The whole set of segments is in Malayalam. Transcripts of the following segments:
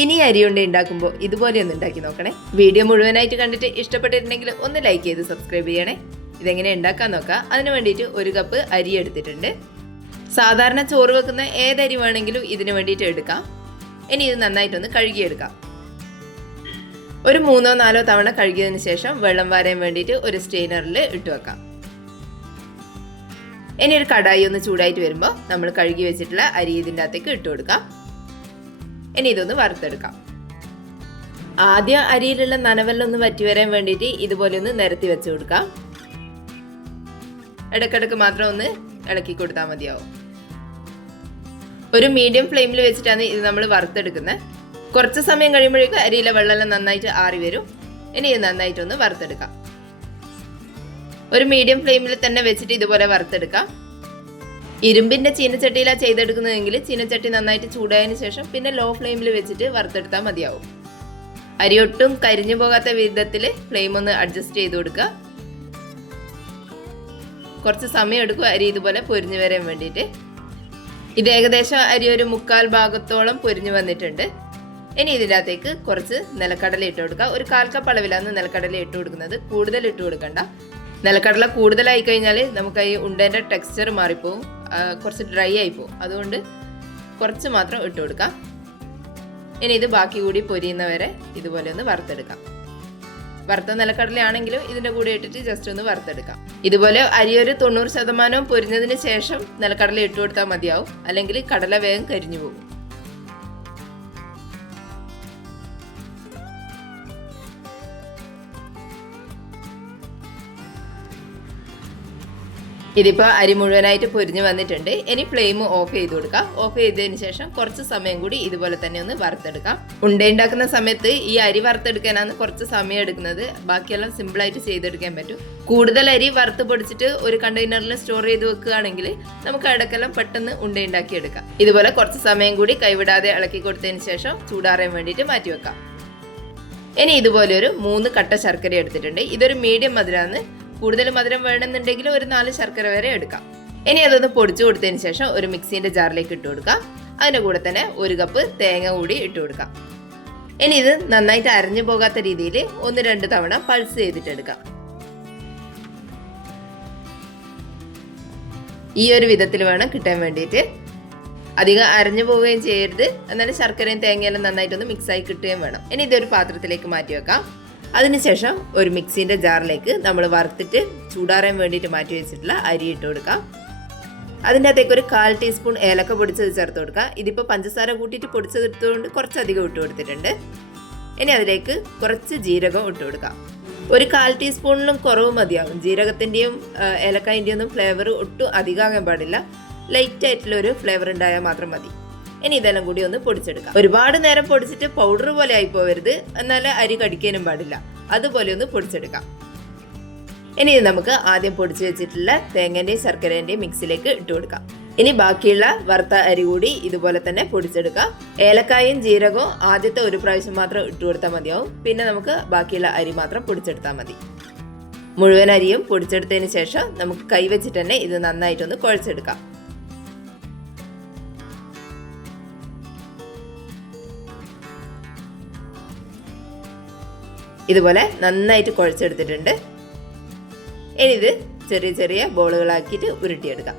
ഇനി അരിയുണ്ട ഉണ്ടാക്കുമ്പോൾ ഇതുപോലെ ഒന്ന് ഉണ്ടാക്കി നോക്കണേ. വീഡിയോ മുഴുവനായിട്ട് കണ്ടിട്ട് ഇഷ്ടപ്പെട്ടിട്ടുണ്ടെങ്കിൽ ഒന്ന് ലൈക്ക് ചെയ്ത് സബ്സ്ക്രൈബ് ചെയ്യണേ. ഇതെങ്ങനെ ഉണ്ടാക്കാൻ നോക്കാം. അതിന് വേണ്ടിയിട്ട് 1 കപ്പ് അരി എടുത്തിട്ടുണ്ട്. സാധാരണ ചോറ് വെക്കുന്ന ഏതരി വേണമെങ്കിലും ഇതിന് വേണ്ടിയിട്ട് എടുക്കാം. ഇനി ഇത് നന്നായിട്ടൊന്ന് കഴുകിയെടുക്കാം. ഒരു 3-4 തവണ കഴുകിയതിന് ശേഷം വെള്ളം വാരാൻ വേണ്ടിയിട്ട് ഒരു സ്റ്റെയിനറിൽ ഇട്ട് വെക്കാം. ഇനി ഒരു കടായി ഒന്ന് ചൂടായിട്ട് വരുമ്പോൾ നമ്മൾ കഴുകി വെച്ചിട്ടുള്ള അരി ഇതിൻ്റെ അകത്തേക്ക് ഇട്ട് കൊടുക്കാം. ഇനി ഇതൊന്ന് വറുത്തെടുക്കാം. ആദ്യം അരിയിലുള്ള നനവെല്ലാം ഒന്ന് വറ്റി വരാൻ വേണ്ടിയിട്ട് ഇതുപോലെ ഒന്ന് നിരത്തി വെച്ച് കൊടുക്കാം. ഇടയ്ക്കിടയ്ക്ക് മാത്രം ഒന്ന് ഇളക്കി കൊടുത്താൽ മതിയാവും. ഒരു മീഡിയം ഫ്ലെയിമിൽ വെച്ചിട്ടാണ് ഇത് നമ്മൾ വറുത്തെടുക്കുന്നത്. കുറച്ച് സമയം കഴിയുമ്പോഴേക്കും അരിയിലെ വെള്ളമെല്ലാം നന്നായിട്ട് ആറി വരും. ഇനി ഇത് നന്നായിട്ടൊന്ന് വറുത്തെടുക്കാം. ഒരു മീഡിയം ഫ്ലെയിമിൽ തന്നെ വെച്ചിട്ട് ഇതുപോലെ വറുത്തെടുക്കാം. ഇരുമ്പിന്റെ ചീനച്ചട്ടിയിലാണ് ചെയ്തെടുക്കുന്നതെങ്കിൽ ചീനച്ചട്ടി നന്നായിട്ട് ചൂടായതിനു ശേഷം പിന്നെ ലോ ഫ്ലെയിമിൽ വെച്ചിട്ട് വറുത്തെടുത്താൽ മതിയാവും. അരി ഒട്ടും കരിഞ്ഞു പോകാത്ത വിധത്തിൽ ഫ്ലെയിം ഒന്ന് അഡ്ജസ്റ്റ് ചെയ്ത് കൊടുക്കുക. കുറച്ച് സമയം എടുക്കും അരി ഇതുപോലെ പൊരിഞ്ഞു വരാൻ വേണ്ടിയിട്ട്. ഇത് ഏകദേശം അരി ഒരു 1/4 ഭാഗത്തോളം പൊരിഞ്ഞു വന്നിട്ടുണ്ട്. ഇനി ഇതിനകത്തേക്ക് കുറച്ച് നിലക്കടല ഇട്ട് കൊടുക്കുക. ഒരു 1/4 കപ്പ് അളവിലാണ് നിലക്കടല ഇട്ട് കൊടുക്കുന്നത്. കൂടുതൽ ഇട്ട് കൊടുക്കണ്ട. നിലക്കടല കൂടുതലായി കഴിഞ്ഞാൽ നമുക്ക് ഈ ഉണ്ടേൻ്റെ ടെക്സ്ചർ മാറിപ്പോവും, കുറച്ച് ഡ്രൈ ആയിപ്പോവും. അതുകൊണ്ട് കുറച്ച് മാത്രം ഇട്ട് കൊടുക്കാം. ഇനി ഇത് ബാക്കി കൂടി പൊരിയുന്നവരെ ഇതുപോലെ ഒന്ന് വറുത്തെടുക്കാം. വറുത്ത നിലക്കടലയാണെങ്കിലും ഇതിൻ്റെ കൂടെ ഇട്ടിട്ട് ജസ്റ്റ് ഒന്ന് വറുത്തെടുക്കാം. ഇതുപോലെ അരി ഒരു 90% പൊരിഞ്ഞതിന് ശേഷം നിലക്കടല ഇട്ട് കൊടുത്താൽ മതിയാവും. അല്ലെങ്കിൽ കടല വേഗം കരിഞ്ഞു പോകും. ഇതിപ്പോൾ അരി മുഴുവനായിട്ട് പൊരിഞ്ഞ് വന്നിട്ടുണ്ട്. ഇനി ഫ്ലെയിം ഓഫ് ചെയ്ത് കൊടുക്കാം. ഓഫ് ചെയ്തതിന് ശേഷം കുറച്ച് സമയം കൂടി ഇതുപോലെ തന്നെ ഒന്ന് വറുത്തെടുക്കാം. ഉണ്ടയുണ്ടാക്കുന്ന സമയത്ത് ഈ അരി വറുത്തെടുക്കാനാണ് കുറച്ച് സമയം എടുക്കുന്നത്. ബാക്കിയെല്ലാം സിമ്പിളായിട്ട് ചെയ്തെടുക്കാൻ പറ്റും. കൂടുതൽ അരി വറുത്ത് പൊടിച്ചിട്ട് ഒരു കണ്ടെയ്നറിൽ സ്റ്റോർ ചെയ്ത് വെക്കുകയാണെങ്കിൽ നമുക്ക് ഇടയ്ക്കെല്ലാം പെട്ടെന്ന് ഉണ്ടയുണ്ടാക്കിയെടുക്കാം. ഇതുപോലെ കുറച്ച് സമയം കൂടി കൈവിടാതെ ഇളക്കി കൊടുത്തതിന് ശേഷം ചൂടാറാൻ വേണ്ടിയിട്ട് മാറ്റി വെക്കാം. ഇനി ഇതുപോലെ ഒരു 3 കട്ട ശർക്കര എടുത്തിട്ടുണ്ട്. ഇതൊരു മീഡിയം മധുരമാണ്. കൂടുതൽ മധുരം വേണമെന്നുണ്ടെങ്കിൽ ഒരു 4 ശർക്കര വരെ എടുക്കാം. ഇനി അതൊന്ന് പൊടിച്ചു കൊടുത്തതിന് ശേഷം ഒരു മിക്സിന്റെ ജാറിലേക്ക് ഇട്ട് കൊടുക്കാം. അതിൻ്റെ കൂടെ തന്നെ 1 കപ്പ് തേങ്ങ കൂടി ഇട്ട് കൊടുക്കാം. ഇനി ഇത് നന്നായിട്ട് അരഞ്ഞു പോകാത്ത രീതിയിൽ 1-2 തവണ പൾസ് ചെയ്തിട്ടെടുക്കാം. ഈ ഒരു വിധത്തിൽ വേണം കിട്ടാൻ വേണ്ടിയിട്ട്. അധികം അരഞ്ഞു പോവുകയും ചെയ്യരുത്. എന്നാലും ശർക്കരയും തേങ്ങയെല്ലാം നന്നായിട്ടൊന്ന് മിക്സായി കിട്ടുകയും വേണം. ഇനി ഇതൊരു പാത്രത്തിലേക്ക് മാറ്റി വെക്കാം. അതിനുശേഷം ഒരു മിക്സിൻ്റെ ജാറിലേക്ക് നമ്മൾ വറുത്തിട്ട് ചൂടാറാൻ വേണ്ടിയിട്ട് മാറ്റി വെച്ചിട്ടുള്ള അരി ഇട്ട് കൊടുക്കാം. അതിൻ്റെ അകത്തേക്ക് ഒരു 1/4 ടീസ്പൂൺ ഏലക്ക പൊടിച്ചത് ചേർത്ത് കൊടുക്കാം. ഇതിപ്പോൾ പഞ്ചസാര കൂട്ടിയിട്ട് പൊടിച്ചെടുത്തുകൊണ്ട് കുറച്ചധികം ഇട്ട് കൊടുത്തിട്ടുണ്ട്. ഇനി അതിലേക്ക് കുറച്ച് ജീരകം ഇട്ട് കൊടുക്കാം. ഒരു 1/4 ടീസ്പൂണിലും കുറവ് മതിയാവും. ജീരകത്തിൻ്റെയും ഏലക്കായൻ്റെയും ഒന്നും ഫ്ലേവർ ഒട്ടും അധികമാകാൻ പാടില്ല. ലൈറ്റ് ആയിട്ടുള്ളൊരു ഫ്ലേവർ ഉണ്ടായാൽ മാത്രം മതി. ഇനി ഇതെല്ലാം കൂടി ഒന്ന് പൊടിച്ചെടുക്കാം. ഒരുപാട് നേരം പൊടിച്ചിട്ട് പൗഡർ പോലെ ആയി പോവരുത്. എന്നാൽ അരി കടിക്കാനും പാടില്ല. അതുപോലെ ഒന്ന് പൊടിച്ചെടുക്കാം. ഇനി ഇത് നമുക്ക് ആദ്യം പൊടിച്ചു വെച്ചിട്ടുള്ള തേങ്ങൻ്റെയും ശർക്കരേൻ്റെയും മിക്സിലേക്ക് ഇട്ട് കൊടുക്കാം. ഇനി ബാക്കിയുള്ള വറുത്ത അരി കൂടി ഇതുപോലെ തന്നെ പൊടിച്ചെടുക്കാം. ഏലക്കായും ജീരകവും ആദ്യത്തെ ഒരു പ്രാവശ്യം മാത്രം ഇട്ട് കൊടുത്താൽ മതിയാവും. പിന്നെ നമുക്ക് ബാക്കിയുള്ള അരി മാത്രം പൊടിച്ചെടുത്താൽ മതി. മുഴുവൻ അരിയും പൊടിച്ചെടുത്തതിന് ശേഷം നമുക്ക് കൈവച്ചിട്ട് തന്നെ ഇത് നന്നായിട്ടൊന്ന് കുഴച്ചെടുക്കാം. ഇതുപോലെ നന്നായിട്ട് കുഴച്ചെടുത്തിട്ടുണ്ട്. ഇനി ഇത് ചെറിയ ചെറിയ ബോളുകളാക്കിയിട്ട് ഉരുട്ടിയെടുക്കാം.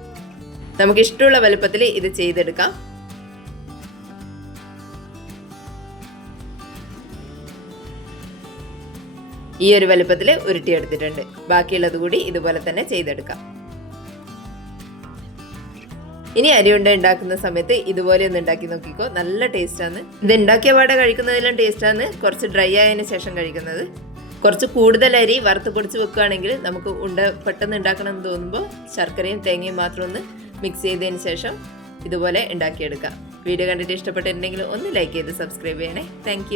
നമുക്ക് ഇഷ്ടമുള്ള വലുപ്പത്തിൽ ഇത് ചെയ്തെടുക്കാം. ഈ ഒരു വലുപ്പത്തിൽ ഉരുട്ടിയെടുത്തിട്ടുണ്ട്. ബാക്കിയുള്ളത് കൂടി ഇതുപോലെ തന്നെ ചെയ്തെടുക്കാം. ഇനി അരിയുണ്ട ഉണ്ടാക്കുന്ന സമയത്ത് ഇതുപോലെ ഒന്ന് ഉണ്ടാക്കി നോക്കിക്കോ. നല്ല ടേസ്റ്റാണ്. ഇത് ഉണ്ടാക്കിയ പാടെ കഴിക്കുന്നതിലും ടേസ്റ്റാണ് കുറച്ച് ഡ്രൈ ആയതിനു ശേഷം കഴിക്കുന്നത്. കുറച്ച് കൂടുതൽ അരി വറുത്ത് പൊടിച്ച് വെക്കുകയാണെങ്കിൽ നമുക്ക് ഉണ്ട പെട്ടെന്ന് ഉണ്ടാക്കണം എന്ന് തോന്നുമ്പോൾ ശർക്കരയും തേങ്ങയും മാത്രം ഒന്ന് മിക്സ് ചെയ്തതിന് ശേഷം ഇതുപോലെ ഉണ്ടാക്കിയെടുക്കാം. വീഡിയോ കണ്ടിട്ട് ഇഷ്ടപ്പെട്ടിട്ടുണ്ടെങ്കിൽ ഒന്ന് ലൈക്ക് ചെയ്ത് സബ്സ്ക്രൈബ് ചെയ്യണേ. താങ്ക്